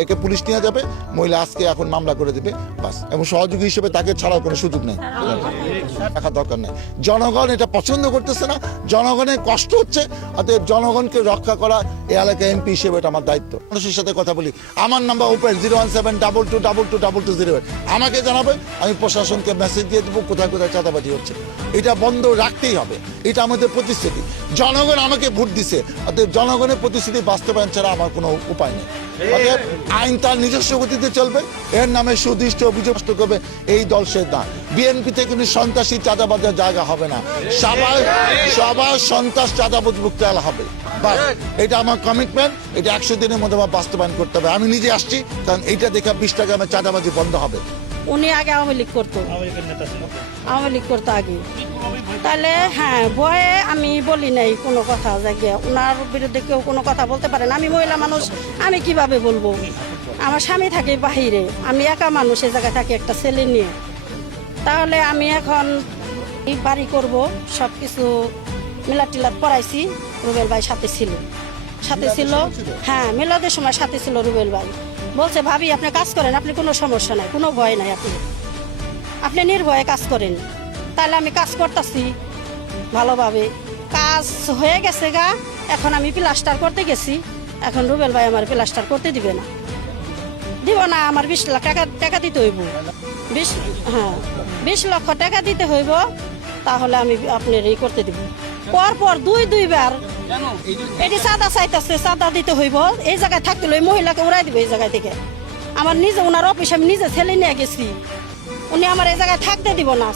একে পুলিশ নিয়ে যাবে, মহিলা আজকে এখন মামলা করে দেবে বাস, এবং সহযোগী হিসেবে তাকে ছাড়ার কোনো সুযোগ নেই, রাখা দরকার নেই। জনগণ এটা পছন্দ করতেছে না, জনগণের কষ্ট হচ্ছে, অতএব জনগণকে রক্ষা করা এই এলাকায় এমপি হিসেবে এটা আমার দায়িত্ব। মানুষের সাথে কথা বলি, আমার নাম্বার ওপেন 01722222208, আমাকে জানাবে, আমি প্রশাসনকে মেসেজ দিয়ে দেবো কোথায় কোথায় চাঁদাবাজি হচ্ছে। এটা বন্ধ রাখতেই হবে, এটা আমাদের প্রতিশ্রুতি। জনগণ আমাকে ভোট দিছে, অতএব জনগণের প্রতিশ্রুতি বাস্তবায়ন ছাড়া আমার কোনো উপায় নেই। অতএব আইন তার নিজস্ব গতিতে চলবে, এর নামে সুদৃষ্ট অভিযোগ করবে এই দল সে না। বিএনপিতে কিন্তু সন্ত্রাসী চাঁদাবাজের জায়গা হবে না, সবার সন্ত্রাস চাঁদাবাজ মুক্ত হবে। বাস, এটা আমার কমিটমেন্ট, এটা 100 দিনের মধ্যে আমার বাস্তবায়ন করতে হবে। আমি নিজে আসছি, কারণ এইটা দেখে 20 গ্রামের চাঁদাবাজি বন্ধ হবে। উনি আগে আওয়ামী লীগ করতো, আওয়ামী লীগ করতো আগে, তাহলে হ্যাঁ ভয়ে আমি বলি নাই কোনো কথা, যে ওনার বিরুদ্ধে কেউ কোনো কথা বলতে পারে না। আমি মহিলা মানুষ, আমি কিভাবে বলবো? আমার স্বামী থাকে বাহিরে, আমি একা মানুষ, এই জায়গায় থাকি একটা ছেলে নিয়ে। তাহলে আমি এখন এই বাড়ি করব, সব কিছু মিলাদ টিলাদ পড়াইছি। রুবেল ভাই সাথে ছিল, হ্যাঁ মিলাদের সময় সাথে ছিল রুবেল ভাই। বলছে ভাবি আপনি কাজ করেন, আপনি কোনো সমস্যা নাই, কোনো ভয় নাই, আপনি নির্ভয়ে কাজ করেন। তাহলে আমি কাজ করতেছি ভালোভাবে, কাজ হয়ে গেছে গা। এখন আমি প্লাস্টার করতে গেছি, এখন রুবেল ভাই আমার প্লাস্টার করতে দিবে না, আমার 20 লাখ টাকা দিতে হইব, 20 লক্ষ টাকা দিতে হইব, তাহলে আমি আপনার এই করতে দিব। পরপর দুইবার এটি চাঁদা চাইতেছে, চাঁদা দিতে হইব, এই জায়গায় থাকতে হইব, মহিলাকে উড়াই দিব এই জায়গায় থেকে। আমার নিজে ওনার অফিসে আমি নিজে ছেলে নিয়ে গেছি, উনি আমার এই জায়গায় থাকতে দিব না।